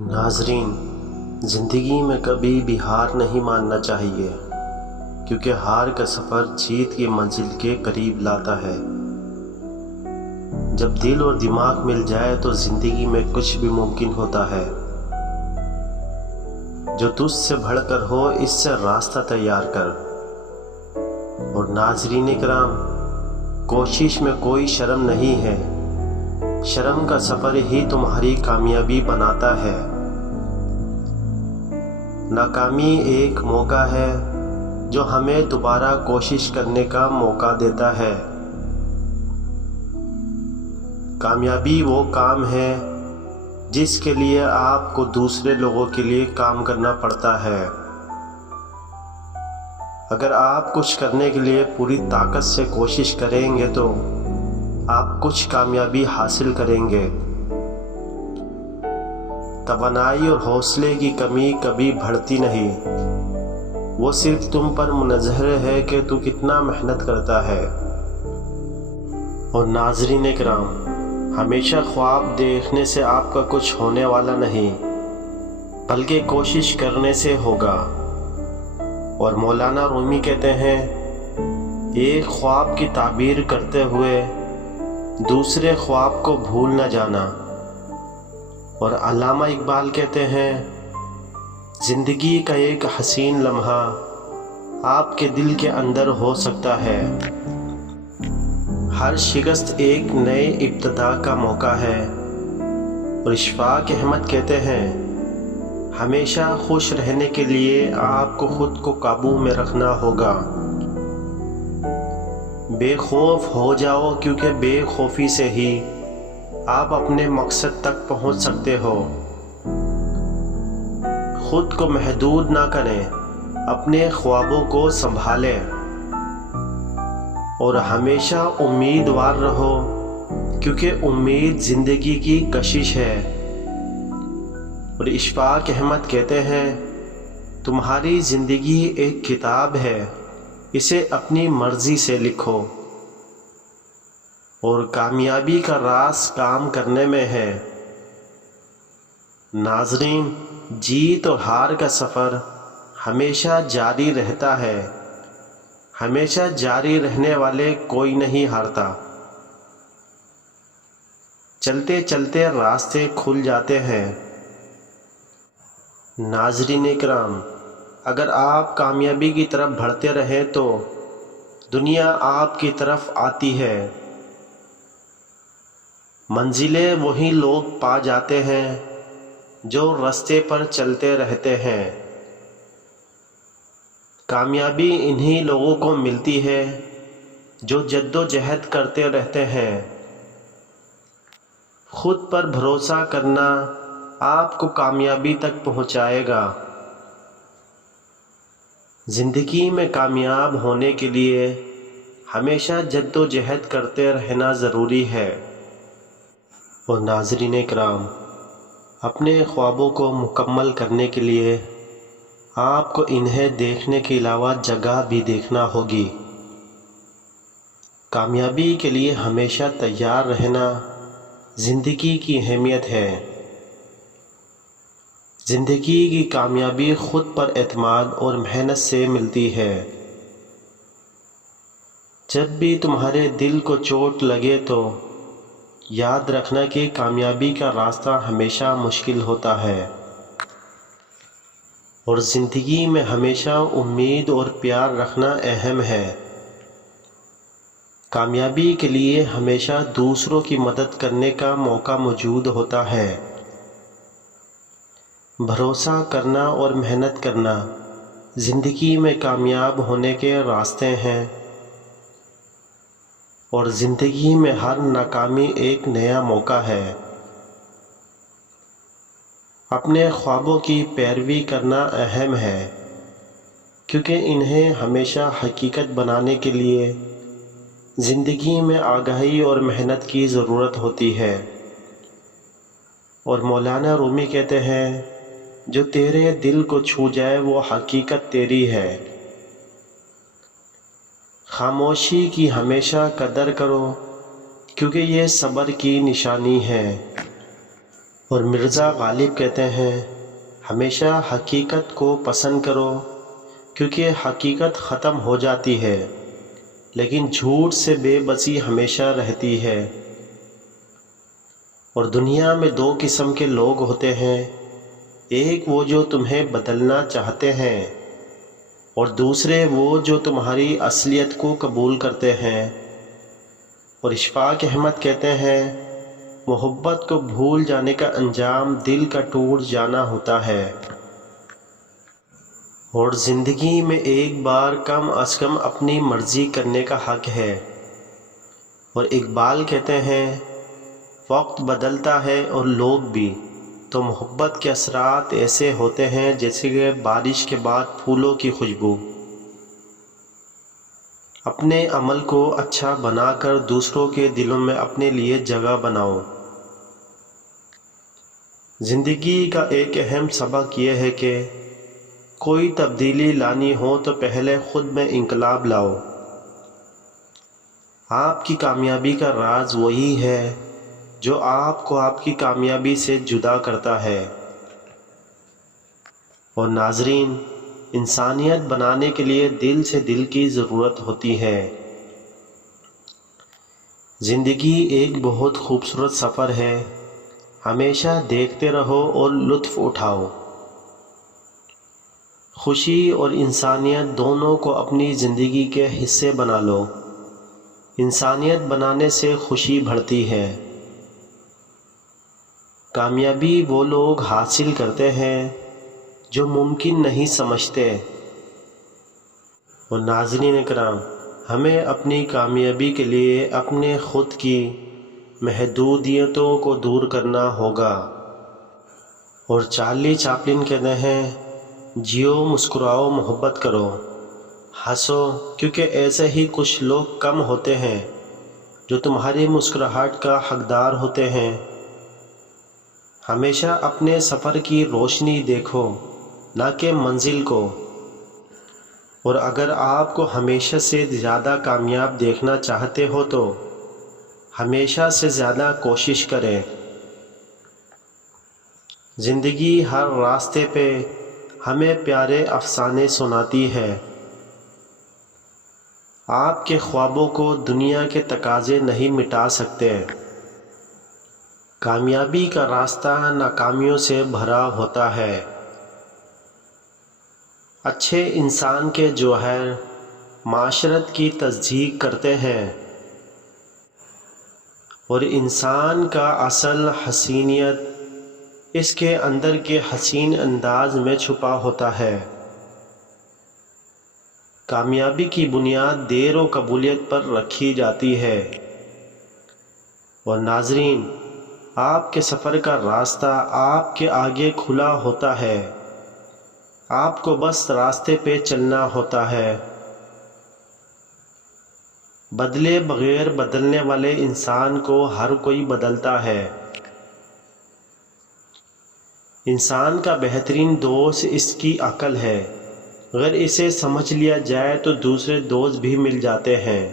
ناظرین، زندگی میں کبھی بھی ہار نہیں ماننا چاہیے، کیونکہ ہار کا سفر جیت کی منزل کے قریب لاتا ہے۔ جب دل اور دماغ مل جائے تو زندگی میں کچھ بھی ممکن ہوتا ہے۔ جو تجھ سے بڑھ کر ہو، اس سے راستہ تیار کر۔ اور ناظرین کرام، کوشش میں کوئی شرم نہیں ہے، شرم کا سفر ہی تمہاری کامیابی بناتا ہے۔ ناکامی ایک موقع ہے جو ہمیں دوبارہ کوشش کرنے کا موقع دیتا ہے۔ کامیابی وہ کام ہے جس کے لیے آپ کو دوسرے لوگوں کے لیے کام کرنا پڑتا ہے۔ اگر آپ کچھ کرنے کے لیے پوری طاقت سے کوشش کریں گے تو آپ کچھ کامیابی حاصل کریں گے۔ توانائی اور حوصلے کی کمی کبھی بڑھتی نہیں، وہ صرف تم پر منحصر ہے کہ تو کتنا محنت کرتا ہے۔ اور ناظرین کرام، ہمیشہ خواب دیکھنے سے آپ کا کچھ ہونے والا نہیں، بلکہ کوشش کرنے سے ہوگا۔ اور مولانا رومی کہتے ہیں، ایک خواب کی تعبیر کرتے ہوئے دوسرے خواب کو بھول نہ جانا۔ اور علامہ اقبال کہتے ہیں، زندگی کا ایک حسین لمحہ آپ کے دل کے اندر ہو سکتا ہے۔ ہر شکست ایک نئے ابتدا کا موقع ہے۔ اور اشفاق احمد کہتے ہیں، ہمیشہ خوش رہنے کے لیے آپ کو خود کو قابو میں رکھنا ہوگا۔ بے خوف ہو جاؤ، کیونکہ بے خوفی سے ہی آپ اپنے مقصد تک پہنچ سکتے ہو۔ خود کو محدود نہ کریں، اپنے خوابوں کو سنبھالیں اور ہمیشہ امیدوار رہو، کیونکہ امید زندگی کی کشش ہے۔ اور اشفاق احمد کہتے ہیں، تمہاری زندگی ایک کتاب ہے، اسے اپنی مرضی سے لکھو۔ اور کامیابی کا راز کام کرنے میں ہے۔ ناظرین، جیت اور ہار کا سفر ہمیشہ جاری رہتا ہے، ہمیشہ جاری رہنے والے کوئی نہیں ہارتا۔ چلتے چلتے راستے کھل جاتے ہیں۔ ناظرین کرام، اگر آپ کامیابی کی طرف بڑھتے رہیں تو دنیا آپ کی طرف آتی ہے۔ منزلیں وہی لوگ پا جاتے ہیں جو راستے پر چلتے رہتے ہیں۔ کامیابی انہی لوگوں کو ملتی ہے جو جد و جہد کرتے رہتے ہیں۔ خود پر بھروسہ کرنا آپ کو کامیابی تک پہنچائے گا۔ زندگی میں کامیاب ہونے کے لیے ہمیشہ جد و جہد کرتے رہنا ضروری ہے۔ اور ناظرین کرام، اپنے خوابوں کو مکمل کرنے کے لیے آپ کو انہیں دیکھنے کے علاوہ جگہ بھی دیکھنا ہوگی۔ کامیابی کے لیے ہمیشہ تیار رہنا زندگی کی اہمیت ہے۔ زندگی کی کامیابی خود پر اعتماد اور محنت سے ملتی ہے۔ جب بھی تمہارے دل کو چوٹ لگے تو یاد رکھنا کہ کامیابی کا راستہ ہمیشہ مشکل ہوتا ہے۔ اور زندگی میں ہمیشہ امید اور پیار رکھنا اہم ہے۔ کامیابی کے لیے ہمیشہ دوسروں کی مدد کرنے کا موقع موجود ہوتا ہے۔ بھروسہ کرنا اور محنت کرنا زندگی میں کامیاب ہونے کے راستے ہیں۔ اور زندگی میں ہر ناکامی ایک نیا موقع ہے۔ اپنے خوابوں کی پیروی کرنا اہم ہے، کیونکہ انہیں ہمیشہ حقیقت بنانے کے لیے زندگی میں آگاہی اور محنت کی ضرورت ہوتی ہے۔ اور مولانا رومی کہتے ہیں، جو تیرے دل کو چھو جائے وہ حقیقت تیری ہے۔ خاموشی کی ہمیشہ قدر کرو، کیونکہ یہ صبر کی نشانی ہے۔ اور مرزا غالب کہتے ہیں ہمیشہ حقیقت کو پسند کرو کیونکہ حقیقت ختم ہو جاتی ہے لیکن جھوٹ سے بے بسی ہمیشہ رہتی ہے۔ اور دنیا میں دو قسم کے لوگ ہوتے ہیں، ایک وہ جو تمہیں بدلنا چاہتے ہیں اور دوسرے وہ جو تمہاری اصلیت کو قبول کرتے ہیں۔ اور اشفاق احمد کہتے ہیں محبت کو بھول جانے کا انجام دل کا ٹوٹ جانا ہوتا ہے، اور زندگی میں ایک بار کم از کم اپنی مرضی کرنے کا حق ہے۔ اور اقبال کہتے ہیں وقت بدلتا ہے اور لوگ بھی، تو محبت کے اثرات ایسے ہوتے ہیں جیسے کہ بارش کے بعد پھولوں کی خوشبو۔ اپنے عمل کو اچھا بنا کر دوسروں کے دلوں میں اپنے لیے جگہ بناؤ۔ زندگی کا ایک اہم سبق یہ ہے کہ کوئی تبدیلی لانی ہو تو پہلے خود میں انقلاب لاؤ۔ آپ کی کامیابی کا راز وہی ہے جو آپ کو آپ کی کامیابی سے جدا کرتا ہے۔ اور ناظرین، انسانیت بنانے کے لیے دل سے دل کی ضرورت ہوتی ہے۔ زندگی ایک بہت خوبصورت سفر ہے، ہمیشہ دیکھتے رہو اور لطف اٹھاؤ۔ خوشی اور انسانیت دونوں کو اپنی زندگی کے حصے بنا لو۔ انسانیت بنانے سے خوشی بڑھتی ہے۔ کامیابی وہ لوگ حاصل کرتے ہیں جو ممکن نہیں سمجھتے۔ اور ناظرین اکرام، ہمیں اپنی کامیابی کے لیے اپنے خود کی محدودیتوں کو دور کرنا ہوگا۔ اور چارلی چاپلن کہتے ہیں جیو، مسکراؤ، محبت کرو، ہنسو، کیونکہ ایسے ہی کچھ لوگ کم ہوتے ہیں جو تمہاری مسکراہٹ کا حقدار ہوتے ہیں۔ ہمیشہ اپنے سفر کی روشنی دیکھو، نہ کہ منزل کو۔ اور اگر آپ کو ہمیشہ سے زیادہ کامیاب دیکھنا چاہتے ہو تو ہمیشہ سے زیادہ کوشش کریں۔ زندگی ہر راستے پہ ہمیں پیارے افسانے سناتی ہے۔ آپ کے خوابوں کو دنیا کے تقاضے نہیں مٹا سکتے۔ کامیابی کا راستہ ناکامیوں سے بھرا ہوتا ہے۔ اچھے انسان کے جوہر معاشرت کی تصدیق کرتے ہیں، اور انسان کا اصل حسینیت اس کے اندر کے حسین انداز میں چھپا ہوتا ہے۔ کامیابی کی بنیاد دیر و قبولیت پر رکھی جاتی ہے۔ اور ناظرین، آپ کے سفر کا راستہ آپ کے آگے کھلا ہوتا ہے، آپ کو بس راستے پہ چلنا ہوتا ہے۔ بدلے بغیر بدلنے والے انسان کو ہر کوئی بدلتا ہے۔ انسان کا بہترین دوست اس کی عقل ہے، اگر اسے سمجھ لیا جائے تو دوسرے دوست بھی مل جاتے ہیں۔